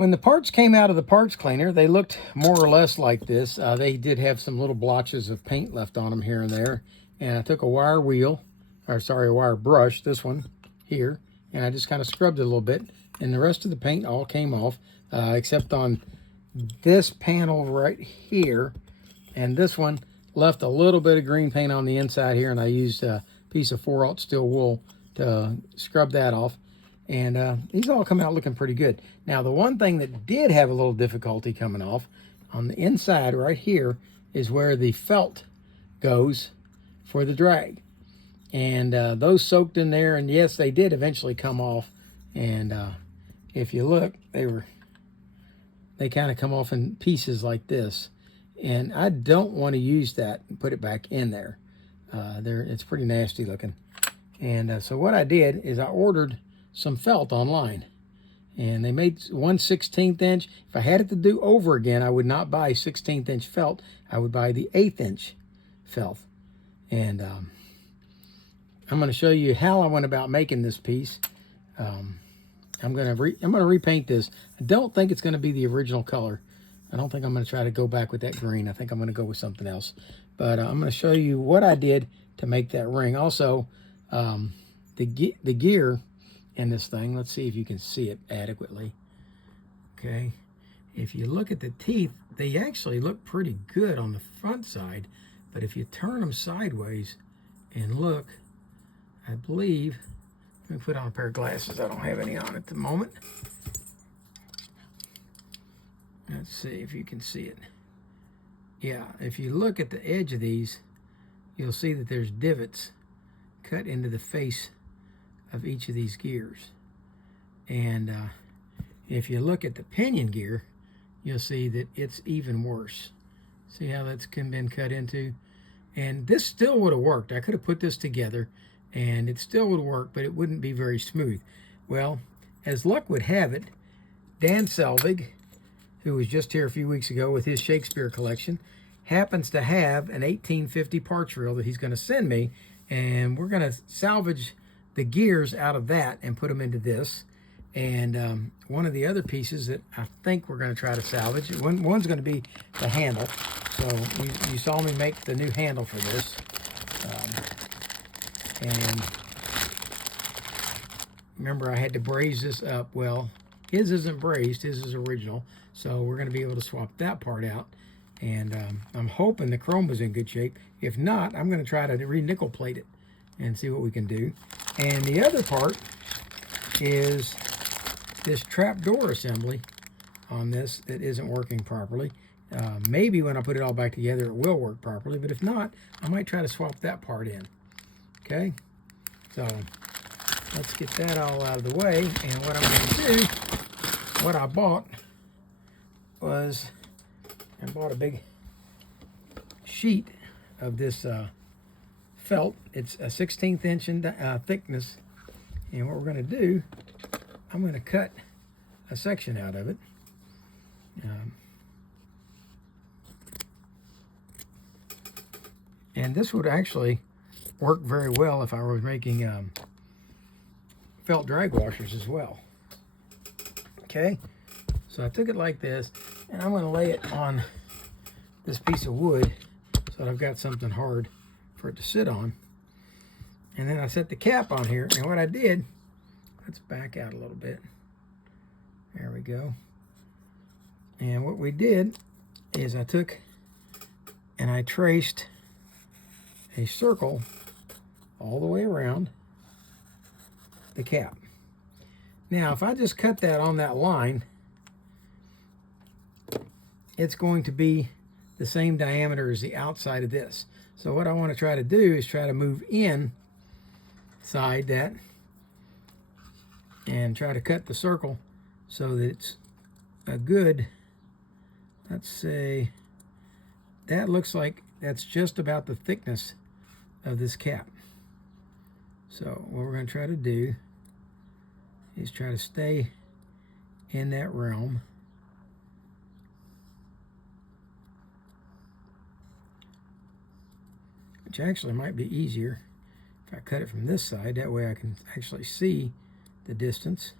When the parts came out of the parts cleaner, they looked more or less like this. They did have some little blotches of paint left on them here and there. And I took a wire wheel, or sorry, a wire brush, this one here, and I just kind of scrubbed it a little bit. And the rest of the paint all came off, except on this panel right here. And this one left a little bit of green paint on the inside here, and I used a piece of 4/0 steel wool to scrub that off. And these all come out looking pretty good. Now, the one thing that did have a little difficulty coming off on the inside right here is where the felt goes for the drag. And those soaked in there, and yes, they did eventually come off. And if you look, they kind of come off in pieces like this. And I don't want to use that and put it back in there. It's pretty nasty looking. And so what I did is I ordered some felt online, and they made 1/16 inch. If I had it to do over again, I would not buy 16th inch felt. I would buy the 1/8 inch felt. And I'm going to show you how I went about making this piece. I'm going to repaint this. I don't think it's going to be the original color. I don't think I'm going to try to go back with that green. I think I'm going to go with something else. But I'm going to show you what I did to make that ring. Also, the gear in this thing, let's see if you can see it adequately. Okay, if you look at the teeth, they actually look pretty good on the front side, but if you turn them sideways and look, I believe, let me put on a pair of glasses. I don't have any on at the moment. Let's see if you can see it. Yeah, if you look at the edge of these, you'll see that there's divots cut into the face of each of these gears. And if you look at the pinion gear, you'll see that it's even worse. See how that's been cut into? And this still would have worked. I could have put this together and it still would work, but it wouldn't be very smooth. Well, as luck would have it, Dan Selvig, who was just here a few weeks ago with his Shakespeare collection, happens to have an 1850 parts reel that he's going to send me, and we're going to salvage the gears out of that and put them into this. And one of the other pieces that I think we're going to try to salvage, one's going to be the handle. So you saw me make the new handle for this. And remember, I had to braze this up. Well, his isn't brazed, his is original. So we're going to be able to swap that part out. And I'm hoping the chrome was in good shape. If not, I'm going to try to re-nickel plate it and see what we can do. And the other part is this trap door assembly on this that isn't working properly. Maybe when I put it all back together, it will work properly. But if not, I might try to swap that part in. Okay? So let's get that all out of the way. And what I'm going to do, what I bought was, I bought a big sheet of this felt. It's a 16th inch in thickness. And what we're going to do, I'm going to cut a section out of it. And this would actually work very well if I was making felt drag washers as well. Okay, so I took it like this, and I'm going to lay it on this piece of wood so that I've got something hard for it to sit on. And then I set the cap on here, and what I did, let's back out a little bit. There we go. And what we did is I took and I traced a circle all the way around the cap. Now, if I just cut that on that line, it's going to be the same diameter as the outside of this. So what I want to try to do is try to move inside that and try to cut the circle so that it's a good, let's say, that looks like that's just about the thickness of this cap. So what we're going to try to do is try to stay in that realm. Which actually might be easier if I cut it from this side. That way I can actually see the distance.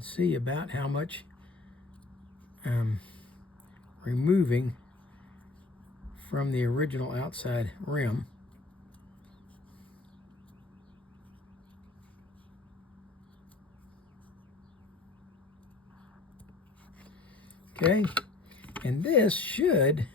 can see about how much I'm removing from the original outside rim. Okay, and this should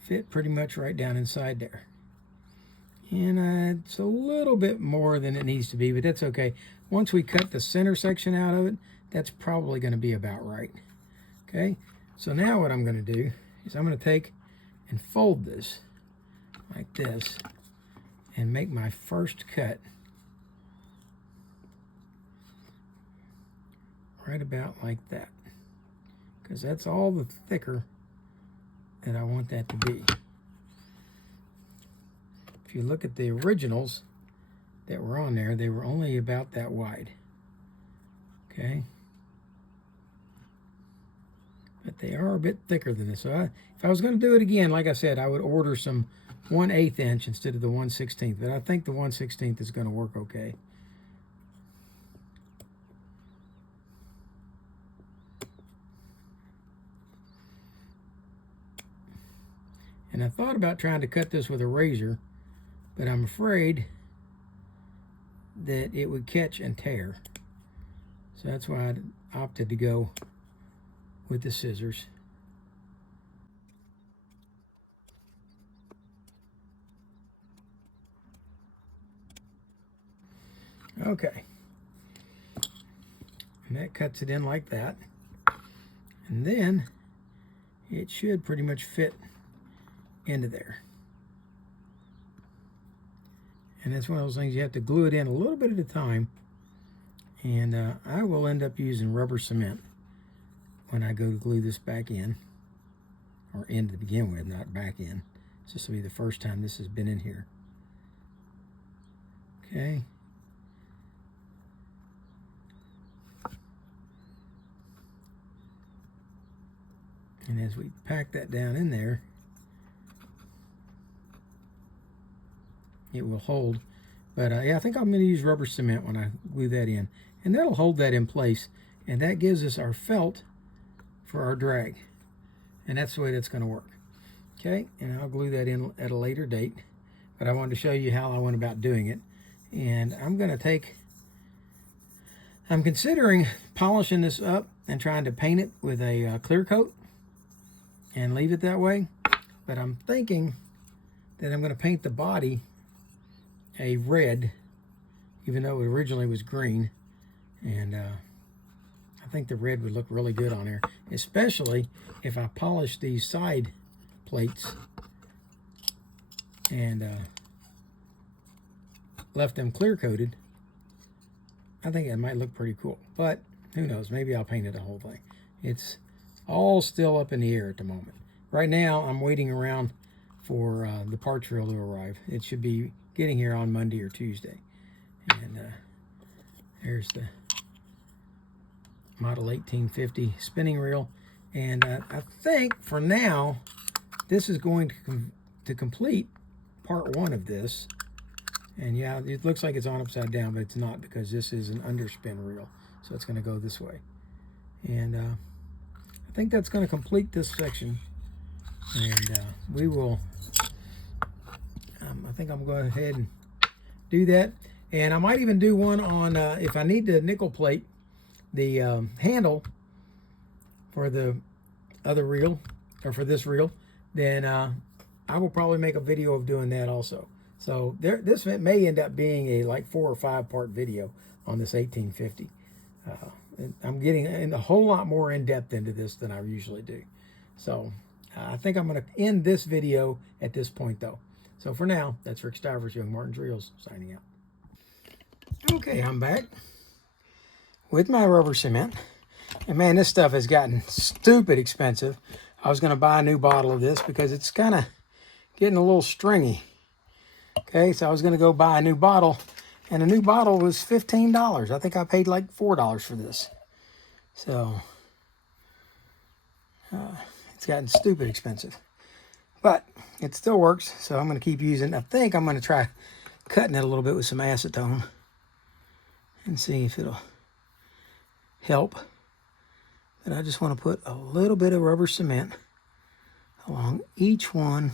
fit pretty much right down inside there. And it's a little bit more than it needs to be, but that's okay. Once we cut the center section out of it, that's probably going to be about right. Okay, so now what I'm going to do is I'm going to take and fold this like this and make my first cut right about like that, because that's all the thicker that I want that to be. If you look at the originals that were on there, they were only about that wide. Okay, but they are a bit thicker than this. So if I was going to do it again, like I said, I would order some 1/8 inch instead of the 1/16. But I think the 1/16 is going to work okay. And I thought about trying to cut this with a razor, but I'm afraid that it would catch and tear. So that's why I opted to go with the scissors. Okay. And that cuts it in like that. And then it should pretty much fit into there. And that's one of those things you have to glue it in a little bit at a time. And I will end up using rubber cement when I go to glue this back in, or in to begin with, not back in. This will be the first time this has been in here. Okay. And as we pack that down in there, it will hold. But yeah, I think I'm going to use rubber cement when I glue that in. And that'll hold that in place. And that gives us our felt for our drag. And that's the way that's going to work. Okay, and I'll glue that in at a later date. But I wanted to show you how I went about doing it. And I'm going to take, I'm considering polishing this up and trying to paint it with a clear coat and leave it that way. But I'm thinking that I'm going to paint the body a red, even though it originally was green. And I think the red would look really good on there, especially if I polish these side plates and left them clear coated. I think it might look pretty cool, but who knows, maybe I'll paint it the whole thing. It's all still up in the air at the moment. Right now I'm waiting around for the parts reel to arrive. It should be getting here on Monday or Tuesday. And there's the model 1850 spinning reel. And I think for now this is going to complete part 1 of this. And yeah, it looks like it's on upside down, but it's not, because this is an underspin reel, so it's going to go this way. And I think that's going to complete this section. And we will, I think I'm going to go ahead and do that. And I might even do one on, if I need to nickel plate the handle for the other reel, or for this reel, then I will probably make a video of doing that also. So this may end up being a like 4 or 5 part video on this 1850. I'm getting a whole lot more in depth into this than I usually do. So I think I'm going to end this video at this point though. So for now, that's Rick Stivers, Young Martin's Reels, signing out. Okay, I'm back with my rubber cement. And man, this stuff has gotten stupid expensive. I was going to buy a new bottle of this because it's kind of getting a little stringy. Okay, so I was going to go buy a new bottle, and a new bottle was $15. I think I paid like $4 for this. So it's gotten stupid expensive. But it still works, so I'm going to keep using it. I think I'm going to try cutting it a little bit with some acetone and see if it'll help that I just want to put a little bit of rubber cement along each one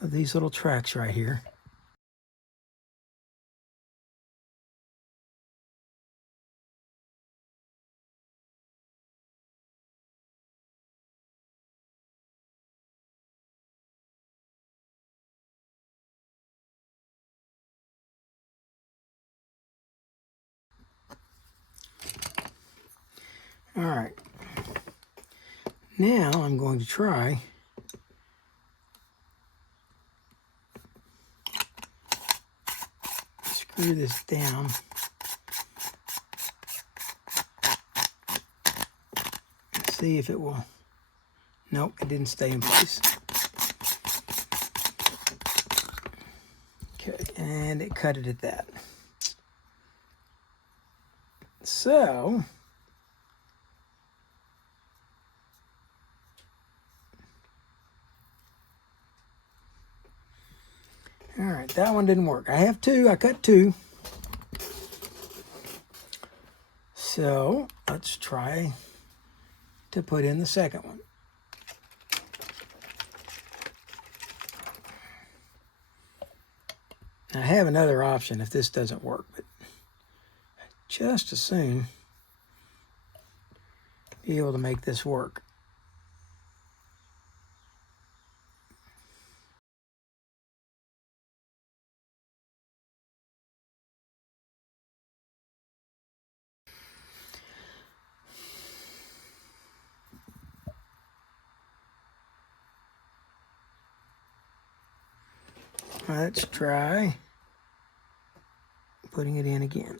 of these little tracks right here. All right, now I'm going to try screw this down. See if it will. Nope, it didn't stay in place. Okay, and it cut it at that. So, all right, that one didn't work. I have two, I cut two. So, let's try to put in the second one. I have another option if this doesn't work, but just as soon be able to make this work. Let's try putting it in again.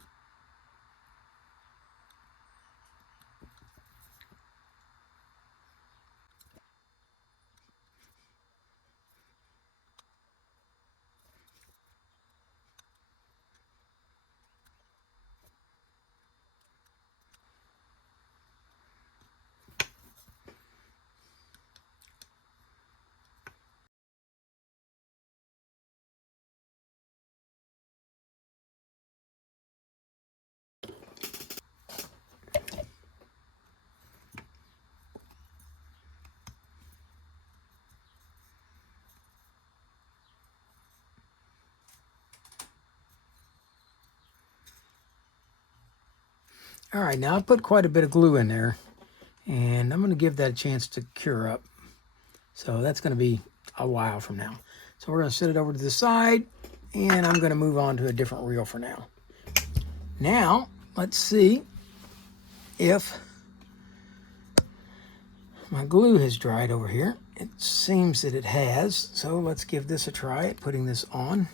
All right, now I've put quite a bit of glue in there, and I'm going to give that a chance to cure up. So that's going to be a while from now. So we're going to set it over to the side, and I'm going to move on to a different reel for now. Now, let's see if my glue has dried over here. It seems that it has, so let's give this a try at putting this on.